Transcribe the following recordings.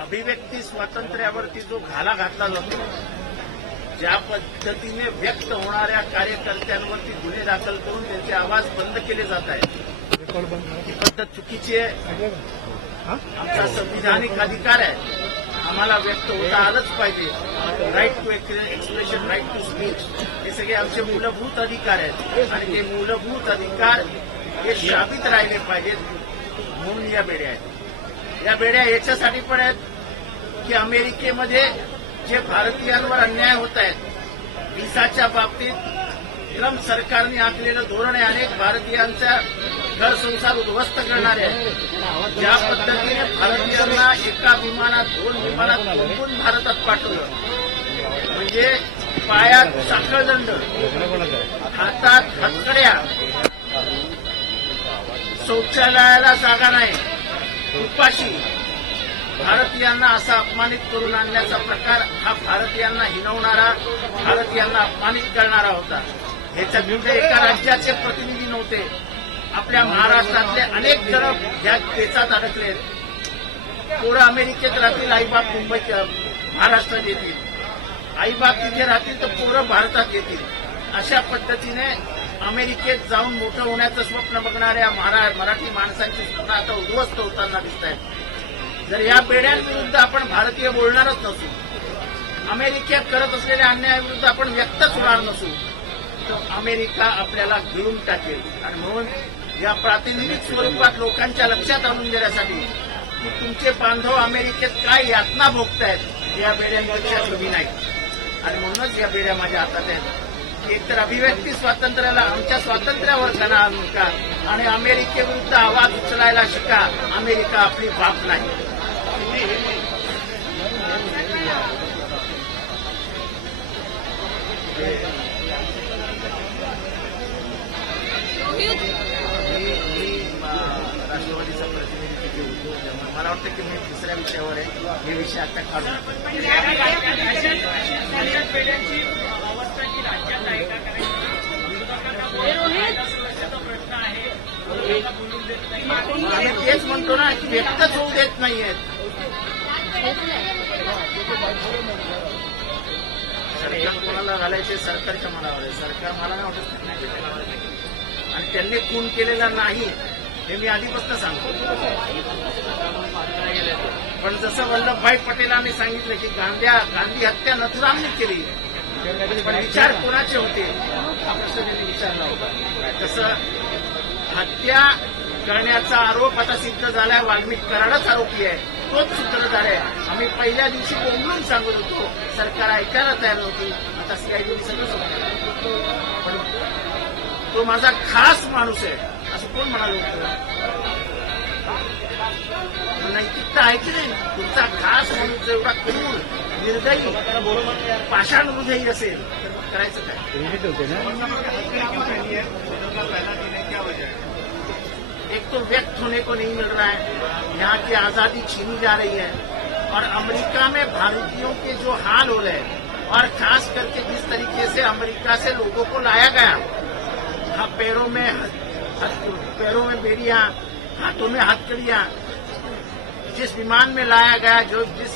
अभिव्यक्ती स्वातंत्र्यावरती जो घाला घातला जातो, ज्या पद्धतीने व्यक्त होणाऱ्या कार्यकर्त्यांवरती गुन्हे दाखल करून त्यांचे आवाज बंद केले जात आहेत, ही पद्धत चुकीची आहे. आमचा संविधानिक अधिकार आहे, आम्हाला व्यक्त होता आलंच पाहिजे. Right to expression, right to speech, हे सगळे आमचे मूलभूत अधिकार आहेत आणि ते मूलभूत अधिकार हे शाबित राहिले पाहिजेत म्हणून या बेड्या आहेत. या बेड्या याच्यासाठी पण आहेत की अमेरिकेमध्ये जे भारतीयांवर अन्याय होत आहेत, व्हिसाच्या बाबतीत ट्रम्प सरकारने आखलेलं धोरण आहे, अनेक भारतीयांचा घर संसार उद्ध्वस्त करणारे आहे. ज्या पद्धतीने भारतीयांना एका विमानात 2 विमानात कोंबून भारतात पाठवलं, म्हणजे पायात साखळदंड, हातात हतकड्या, शौचालयाला जागा नाही, उपाशी भारतीयांना असा अपमानित करून आणण्याचा प्रकार हा भारतीयांना हिणवणारा, भारतीयांना अपमानित करणारा होता. ह्याच्या विरुद्ध एका राज्याचे प्रतिनिधी नव्हते, आपल्या महाराष्ट्रातले अनेक जण या पेचात अडकले. पोरं अमेरिकेत राहतील, आईबाप मुंबईत महाराष्ट्रात येतील, आईबाप तिथे राहतील तर पोरं भारतात येतील. अशा पद्धतीने अमेरिकेत जाऊन मोठं होण्याचं स्वप्न बघणाऱ्या मराठी माणसांची स्वप्न आता उद्ध्वस्त होताना दिसत आहेत. जर या बेड्यांविरुद्ध आपण भारतीय बोलणारच नसू, अमेरिकेत करत असलेल्या अन्यायाविरुद्ध आपण व्यक्तच होणार नसू, तर अमेरिका आपल्याला गिळून टाकेल. आणि म्हणून या प्रातिनिधिक स्वरूपात लोकांच्या लक्षात आणून देण्यासाठी की तुमचे बांधव अमेरिकेत काय यातना भोगतायत, या बेड्यांपेक्षा कमी नाही. आणि म्हणूनच या बेड्या माझ्या हातात आहेत. एकतर अभिव्यक्ती स्वातंत्र्याला, आमच्या स्वातंत्र्यावर त्यांना आणू नका आणि अमेरिकेविरुद्ध आवाज उचलायला शिका. अमेरिका आपली बाप नाही. राष्ट्रवादीचा प्रतिनिधी तिथे होतो, मला वाटतं की मी दुसऱ्या विषयावर आहे, हे विषय आता काढू. आम्ही तेच म्हणतो ना की व्यक्तच होऊ देत नाहीयेत. सरकार कोणाला घालायचे सरकारच्या मनावर आहे, सरकार मला नाही वाटत. आणि त्यांनी खून केलेला नाही हे मी आधीपासून सांगतो. पण जसं वल्लभभाई पटेलांनी सांगितलं की गांधी हत्या नथुरामने केली, पण विचार कोणाचे होते हा प्रश्न त्यांनी विचारला होता. तसं हत्या करण्याचा आरोप आता सिद्ध झालाय, वाल्मिक कराडच आरोपी आहे, तोच सूत्रधार आहे. आम्ही पहिल्या दिवशी बोंबलून सांगत होतो, सरकार ऐकायला तयार नव्हती. आता सीआयडी सगळं सांगतो, पण तो माझा खास माणूस आहे असं कोण म्हणाल होतं? नैतिकता आहे की नाही? तुमचा खास माणूस एवढा क्रूर, निर्दयी, पाषाण हृदयी असेल तर मग करायचं काय? एक तो व्यक्त होने को नहीं मिल रहा है, यहाँ की आजादी छीनी जा रही है, और अमेरिका में भारतीयों के जो हाल हो रहे हैं, और खास करके जिस तरीके से अमेरिका से लोगों को लाया गया, पैरों में बेड़ियां, हाथों में हथकड़ियां, जिस विमान में लाया गया, जो जिस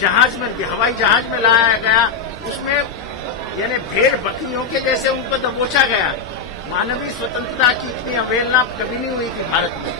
जहाज में, हवाई जहाज में लाया गया, उसमें यानी भेड़ बकरियों के जैसे उनको दबोचा गया. मानवीय स्वतंत्रता की इतनी अवहेलना कभी नहीं हुई थी भारत में.